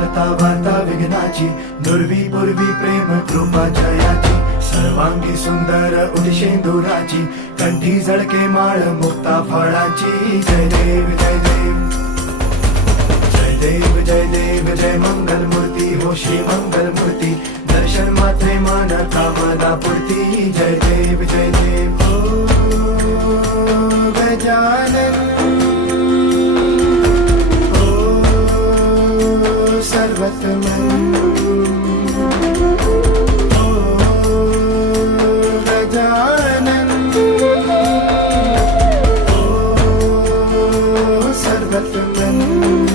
हरता वार्ता विघ्नाची, दुर्वी पूर्वी प्रेम कृपा जयाची, सर्वांगी सुंदर उदिशेंदुराची, कंठी झळके माळ मुक्ता फळाची. जय देव जय देव जय देव जय देव जय मंगल मूर्ती हो श्री मंगल मूर्ती, दर्शन मात्रे मन कामना पूर्ती. जय देव जय देव ओ गजानन ओ सर्वतमन ओ गजानन ओ सर्वतमन.